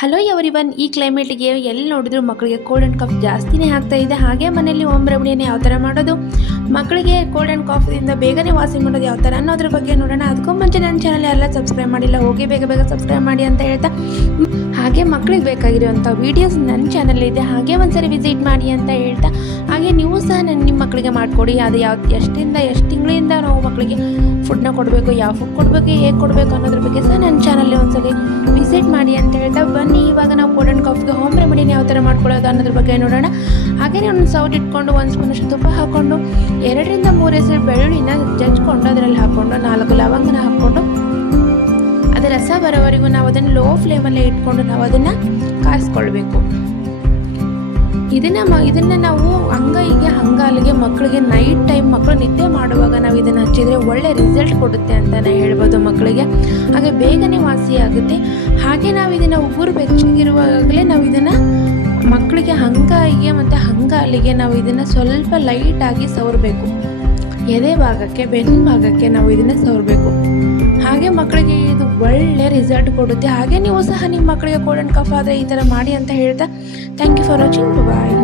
Hello everyone, ಈ ಕ್ಲೈಮೇಟಿಗೆ ಎಲ್ಲಿ ನೋಡಿದ್ರು ಮಕ್ಕಳಿಗೆ ಕೋಲ್ಡ್ ಆ್ಯಂಡ್ ಕಾಫ್ ಜಾಸ್ತಿನೇ ಆಗ್ತಾ ಇದೆ. ಹಾಗೆ ಮನೆಯಲ್ಲಿ ಹೋಮ್ ರೆಮಿಡಿಯನ್ನು ಯಾವ ಥರ ಮಾಡೋದು, ಮಕ್ಕಳಿಗೆ ಕೋಲ್ಡ್ ಆ್ಯಂಡ್ ಕಾಫಿಂದ ಬೇಗನೆ ವಾಸಿ ಮಾಡೋದು ಯಾವ ಥರ ಅನ್ನೋದ್ರ ಬಗ್ಗೆ ನೋಡೋಣ. ಅದಕ್ಕೂ ಮುಂಚೆ ನನ್ನ ಚಾನಲ್ ಎಲ್ಲ ಸಬ್ಸ್ಕ್ರೈಬ್ ಮಾಡಿಲ್ಲ, ಹೋಗಿ ಬೇಗ ಸಬ್ಸ್ಕ್ರೈಬ್ ಮಾಡಿ ಅಂತ ಹೇಳ್ತಾ, ಹಾಗೆ ಮಕ್ಕಳಿಗೆ ಬೇಕಾಗಿರುವಂಥ ವೀಡಿಯೋಸ್ ನನ್ನ ಚಾನಲ್ ಇದೆ, ಹಾಗೆ ಒಂದ್ಸರಿ ವಿಸಿಟ್ ಮಾಡಿ ಅಂತ ಹೇಳ್ತಾ, ಹಾಗೆ ನೀವು ಸಹ ನಿಮ್ಮ ಮಕ್ಕಳಿಗೆ ಮಾಡಿಕೊಡಿ. ಅದು ಎಷ್ಟು ತಿಂಗಳಿಂದ ನಾವು ಮಕ್ಕಳಿಗೆ ಫುಡ್ನ ಕೊಡಬೇಕು, ಯಾವ ಫುಡ್ ಕೊಡಬೇಕು, ಹೇಗೆ ಕೊಡಬೇಕು ಅನ್ನೋದ್ರ ಬಗ್ಗೆ ಸಹ ನನ್ನ ಚಾನಲ್ಲಿ ಒಂದ್ಸಲಿ ವಿಸಿಟ್ ಮಾಡಿ ಅಂತ ಹೇಳ್ತಾ, ಬನ್ನಿ ಇವಾಗ ನಾವು ಕೋಲ್ಡ್ ಆ್ಯಂಡ್ ಕಾಫಿಗೆ ಹೋಮ್ ರೆಮಿಡಿನ ಯಾವ ಥರ ಮಾಡ್ಕೊಳ್ಳೋದು ಅನ್ನೋದ್ರ ಬಗ್ಗೆ ನೋಡೋಣ. ಹಾಗೆಯೇ ಒಂದು ಸೌಟ್ ಇಟ್ಕೊಂಡು 1 ಸ್ಪೂನಷ್ಟು ತುಪ್ಪ ಹಾಕ್ಕೊಂಡು 2 ರಿಂದ 3 ಹೆಸರು ಬೆಳ್ಳುಳ್ಳಿನ ಜಜ್ಕೊಂಡು ಅದರಲ್ಲಿ ಹಾಕ್ಕೊಂಡು 4 ಲವಂಗನ ಹಾಕ್ಕೊಂಡು ಅದು ರಸ ಬರೋವರೆಗೂ ನಾವು ಅದನ್ನು ಲೋ ಫ್ಲೇಮಲ್ಲೇ ಇಟ್ಕೊಂಡು ನಾವು ಅದನ್ನು ಕಾಯಿಸ್ಕೊಳ್ಬೇಕು. ಇದನ್ನು ನಾವು ಹಂಗಾಲಿಗೆ ಮಕ್ಕಳಿಗೆ ನೈಟ್ ಟೈಮ್ ಮಕ್ಕಳು ನಿದ್ದೆ ಮಾಡುವಾಗ ನಾವು ಇದನ್ನು ಹಚ್ಚಿದರೆ ಒಳ್ಳೆ ರಿಸಲ್ಟ್ ಕೊಡುತ್ತೆ ಅಂತಲೇ ಹೇಳ್ಬೋದು ಮಕ್ಕಳಿಗೆ. ಹಾಗೆ ಬೇಗನೆ ವಾಸಿಯಾಗುತ್ತೆ. ಹಾಗೆ ನಾವು ಇದನ್ನು ಉಗುರು ಬೆಚ್ಚಗಿರುವಾಗಲೇ ನಾವು ಇದನ್ನು ಮಕ್ಕಳಿಗೆ ಹಂಗಾಯಿಗೆ ಮತ್ತು ಹಂಗಾಲಿಗೆ ನಾವು ಇದನ್ನು ಸ್ವಲ್ಪ ಲೈಟಾಗಿ ಸವರಬೇಕು. ಎದೆ ಭಾಗಕ್ಕೆ, ಬೆನ್ನ ಭಾಗಕ್ಕೆ ನಾವು ಇದನ್ನು ಸವರಬೇಕು. ಹಾಗೆ ಮಕ್ಕಳಿಗೆ ಇದು ಒಳ್ಳೆ ರಿಸಲ್ಟ್ ಕೊಡುತ್ತೆ. ಹಾಗೆ ನೀವು ಸಹ ನಿಮ್ಮ ಮಕ್ಕಳಿಗೆ ಕೋಲ್ಡ್ ಆ್ಯಂಡ್ ಕಾಫ್ ಆದರೆ ಈ ಥರ ಮಾಡಿ ಅಂತ ಹೇಳ್ತಾ, thank you for watching. Bye.